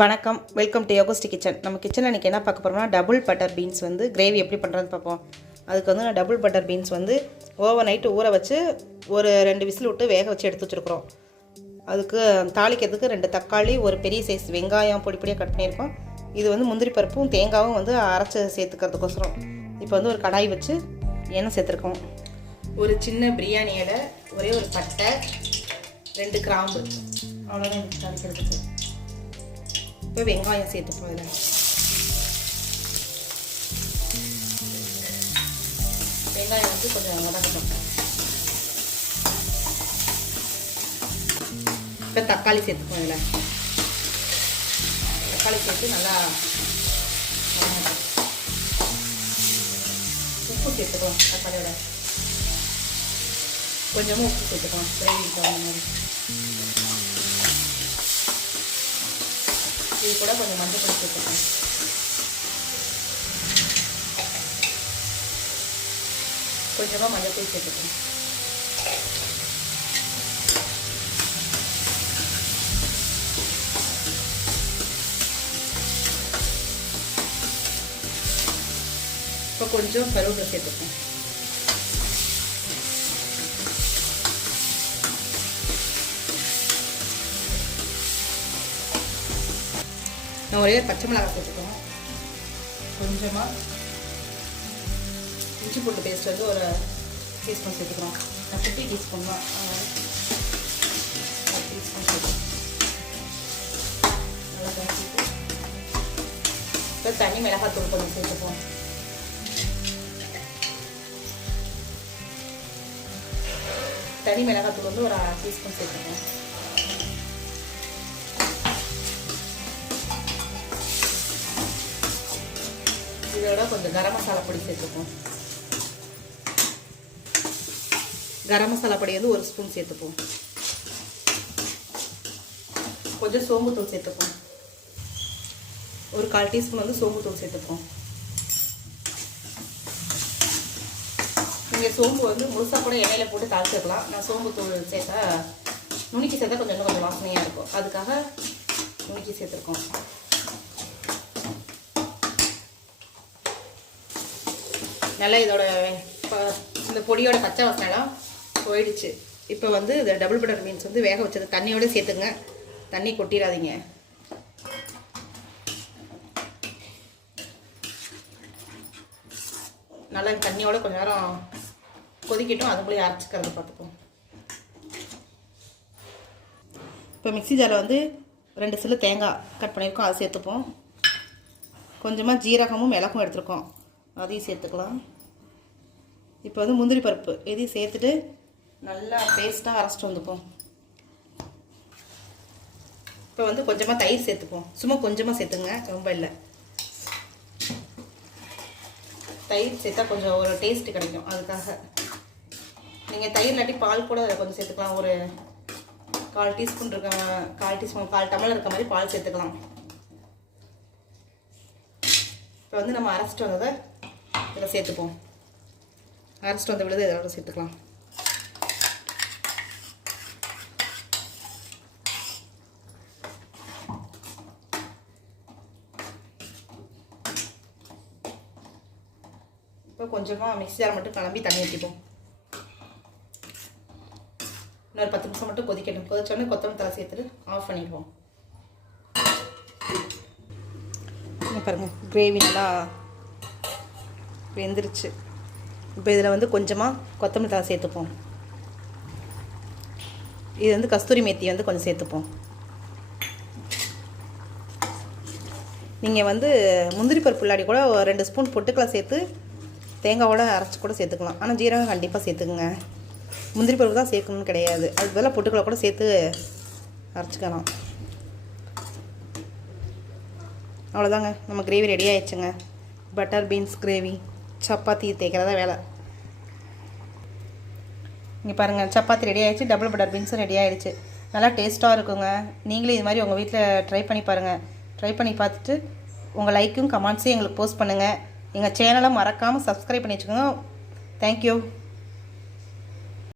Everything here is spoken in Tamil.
வணக்கம். வெல்கம் டு யோகஸ்டி கிச்சன் நம்ம கிச்சனில் இன்றைக்கி என்ன பார்க்க போகிறோம்னா டபுள் பட்டர் பீன்ஸ் வந்து கிரேவி எப்படி பண்ணுறதுன்னு பார்ப்போம். அதுக்கு வந்து நான் டபுள் பட்டர் பீன்ஸ் வந்து ஓவர் நைட்டு ஊற வச்சு ஒரு ரெண்டு விசில் விட்டு வேக வச்சு எடுத்து வச்சுருக்குறோம். அதுக்கு தாளிக்கிறதுக்கு ரெண்டு தக்காளி ஒரு பெரிய சைஸ் வெங்காயம் பொடி பொடியாக கட் பண்ணியிருக்கோம். இது வந்து முந்திரி பருப்பும் தேங்காயும் வந்து அரைச்சி சேர்த்துக்கிறதுக்கோசரம். இப்போ வந்து ஒரு கடாய் வச்சு எண்ணெய் சேர்த்துருக்கோம். ஒரு சின்ன பிரியாணி இலை ஒரே ஒரு பட்டை ரெண்டு கிராம்பு. அவ்வளோதான் தாளிக்கிறதுக்கு இப்போ வெங்காயம் சேர்த்துப்போம் இதில் வெங்காயம் வந்து கொஞ்சம் வதங்கட்டும் இப்போ தக்காளி சேர்த்துப்போம் இதில் தக்காளி சேர்த்து நல்லா. உப்பு சேர்த்துக்கலாம் தக்காளியோட கொஞ்சமாக உப்பு சேர்த்துக்கலாம் தகுந்த மாதிரி இது கூட கொஞ்சம் மஞ்சள் பொடி சேர்த்துக்கலாம் கொஞ்சமாக மஞ்சள் பொடி சேர்த்துக்கலாம் இப்போ கொஞ்சம் கருவேப்பிலை சேர்த்துப்போம் நான் ஒரே ஒரு பச்சை மிளகாய் போட்டுக்கோம் கொஞ்சமாக இஞ்சி போட்டு பேஸ்ட் வந்து ஒரு டீஸ்பூன் சேர்த்துக்கிறோம். நான் ஃபிஃப்டி டீஸ்பூன் தான். டீஸ்பூன் சேர்த்துக்கிறோம். நல்லா கலக்கிட்டு இப்போ தனி மிளகாய் தூள் கொஞ்சம் சேர்த்துப்போம். தனி மிளகாய் தூள் வந்து ஒரு அரை டீஸ்பூன் சேர்த்துப்போம். இதோட கொஞ்சம் கரம் மசாலா பொடி சேர்த்துப்போம். கரம் மசாலா பொடி வந்து ஒரு ஸ்பூன் சேர்த்துப்போம். கொஞ்சம் சோம்புத்தூள் சேர்த்துப்போம். ஒரு கால் டீஸ்பூன் வந்து சோம்புத்தூள் சேர்த்துப்போம். நீங்கள் சோம்பு வந்து முழுசாக கூட எண்ணெயில் போட்டு தாளிச்சிடலாம் நான் சோம்புத்தூள் சேர்த்தா நுணுக்கி சேர்த்தா கொஞ்சம் இன்னும் கொஞ்சம் வாசனையாக இருக்கும். அதுக்காக நுணுக்கி சேர்த்துருக்கோம். நல்லா இதோட இந்த பொடியோட பச்சை வசனம் போயிடுச்சு. இப்போ வந்து இந்த டபுள் பட்டர் மீன்ஸ் வந்து வேக வச்சது. தண்ணியோட சேர்த்துங்க. தண்ணி கொட்டிடாதீங்க. நல்லா தண்ணியோட கொஞ்ச நேரம் கொதிக்கட்டும். அதுக்குள்ளேயே அரைச்சிக்கிறது பார்த்துப்போம். இப்போ மிக்ஸி ஜாரில் வந்து ரெண்டு சில்லு தேங்காய் கட் பண்ணியிருக்கோம். அதை சேர்த்துப்போம். கொஞ்சமாக ஜீரகமும் மிளகும் எடுத்துருக்கோம். அதையும் சேர்த்துக்கலாம். இப்போ வந்து முந்திரி பருப்பு இதையும் சேர்த்துட்டு நல்லா பேஸ்ட்டாக அரைச்சிட்டு வந்துப்போம். இப்போ வந்து கொஞ்சமாக தயிர் சேர்த்துப்போம். சும்மா கொஞ்சமாக சேர்த்துங்க ரொம்ப இல்லை. தயிர் சேர்த்தா கொஞ்சம் ஒரு டேஸ்ட் கிடைக்கும் அதுக்காக. நீங்கள் தயிர் இல்லாட்டி பால் கூட அதில் கொஞ்சம் சேர்த்துக்கலாம். ஒரு கால் டீஸ்பூன் இருக்க கால் டீஸ்பூன் கால் டம்ளர் இருக்க மாதிரி பால் சேர்த்துக்கலாம். இப்போ வந்து நம்ம அரைச்சிட்டு வந்ததை இதில் சேர்த்துப்போம். அரைச்சிட்டு வந்த விழுது இதோட சேர்த்துக்கலாம். இப்போ கொஞ்சமாக மிக்ஸி ஜார் மட்டும் கிளம்பி தண்ணி ஊற்றிப்போம் இன்னொரு பத்து நிமிஷம் மட்டும் கொதிக்கணும் கொதிச்சோடனே கொத்தமல்லி தலை சேர்த்துட்டு ஆஃப் பண்ணிடுவோம். இங்க பாருங்க கிரேவி நல்லா வெந்துருச்சு இப்போ இதில் வந்து கொஞ்சமாக கொத்தமல்லி தழை சேர்த்துப்போம். இது வந்து கஸ்தூரி மேத்தி வந்து கொஞ்சம் சேர்த்துப்போம். நீங்கள் வந்து முந்திரி பருப்பு இல்லாடி கூட ஒரு ரெண்டு ஸ்பூன் பொட்டுக்களை சேர்த்து தேங்காவோட அரைச்சி கூட சேர்த்துக்கலாம். ஆனால் ஜீரகம் கண்டிப்பாக சேர்த்துக்குங்க. முந்திரி பருப்பு தான் சேர்க்கணும்னு கிடையாது. அதுக்கு பதிலாக பொட்டுக்களை கூட சேர்த்து அரைச்சிக்கலாம். அவ்வளோதாங்க நம்ம கிரேவி ரெடி ஆயிடுச்சுங்க. பட்டர் பீன்ஸ் கிரேவி சப்பாத்தி தேய்க்கிறதா வேலை. இங்கே பாருங்கள் சப்பாத்தி ரெடி ஆகிடுச்சு டபுள் பட்டர் பீன்ஸும் ரெடி ஆகிடுச்சு நல்லா டேஸ்ட்டாக இருக்குங்க. நீங்களும் இது மாதிரி உங்கள் வீட்டில் ட்ரை பண்ணி பாருங்கள் ட்ரை பண்ணி பார்த்துட்டு உங்கள் லைக்கும் கமெண்ட்ஸையும் எங்களுக்கு போஸ்ட் பண்ணுங்கள் எங்கள் சேனலை மறக்காமல் சப்ஸ்கிரைப் பண்ணி வச்சுக்கோங்க. தேங்க்யூ